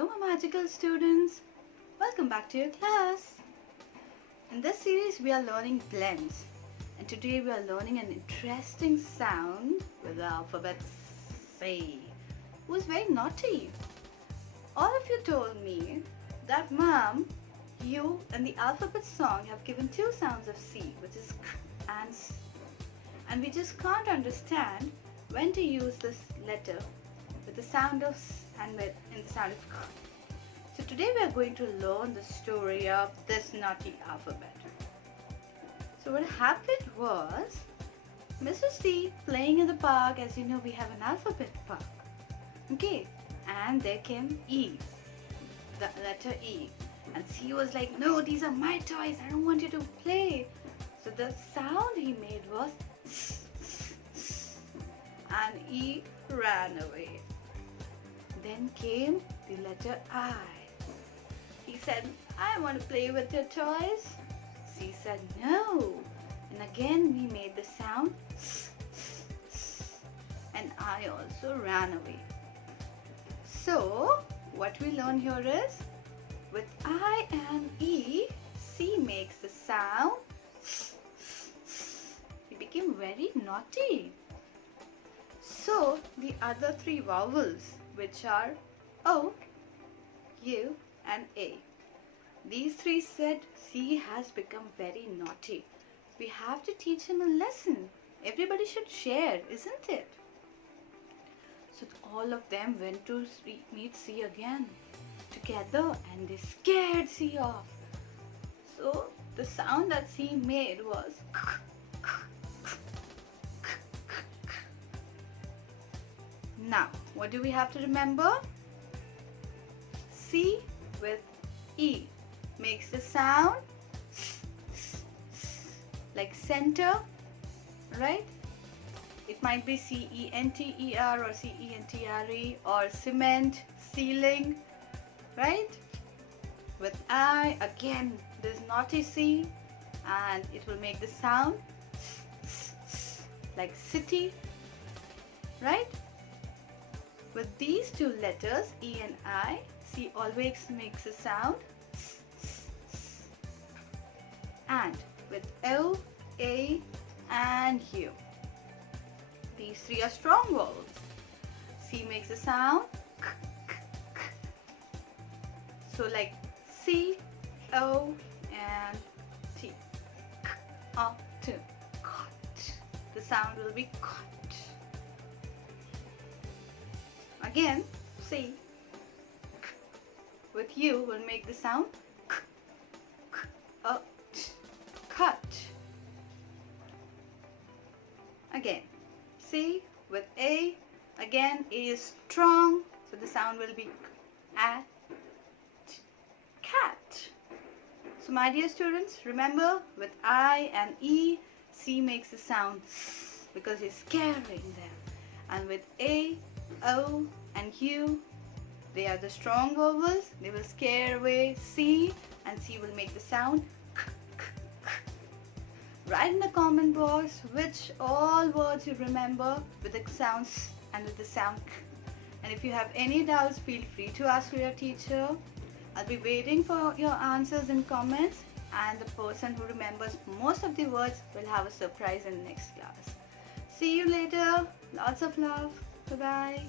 Hello my magical students, welcome back to your class. In this series we are learning blends, and today we are learning an interesting sound with the alphabet C, who is very naughty. All of you told me that mom, you and the alphabet song have given two sounds of C, which is k and s, and we just can't understand when to use this letter with the sound of s and in the sound of k. So today we are going to learn the story of this naughty alphabet. So what happened was, Mr. C playing in the park. As you know, we have an alphabet park. Okay, and there came E, the letter E. And C was like, no, these are my toys, I don't want you to play. So the sound he made was s, s, s, and E ran away. Then came the letter I. He said, I want to play with your toys. C said, no. And again we made the sound s, s, s, and I also ran away. So what we learn here is, with I and E, C makes the sound s, s, s. He became very naughty. So the other three vowels, which are O, U and A, these three said C has become very naughty. We have to teach him a lesson. Everybody should share, isn't it? So all of them went to meet C again together, and they scared C off. So the sound that C made was now, what do we have to remember? C with E makes the sound like center, right? It might be C-E-N-T-E-R or C-E-N-T-R-E or cement, ceiling, right? With I, again, there's naughty C, and it will make the sound like city, right? With these two letters, E and I, C always makes a sound and with O, A and U, these three are strong vowels. C makes a sound k, k, k. So like C, O and T, k, O, T, cot. The sound will be cot. Again, C with U will make the sound k, k, O, t, cut. Again, C with A, again A is strong, so the sound will be at, cat. So my dear students, remember, with I and E, C makes the sound S because he's scaring them, and with A, O and U, they are the strong vowels. They will scare away C, and C will make the sound k, k, k. Write in the comment box which all words you remember with the sound S and with the sound K. And if you have any doubts, feel free to ask your teacher. I'll be waiting for your answers in comments, and the person who remembers most of the words will have a surprise in next class. See you later. Lots of love. Bye-bye.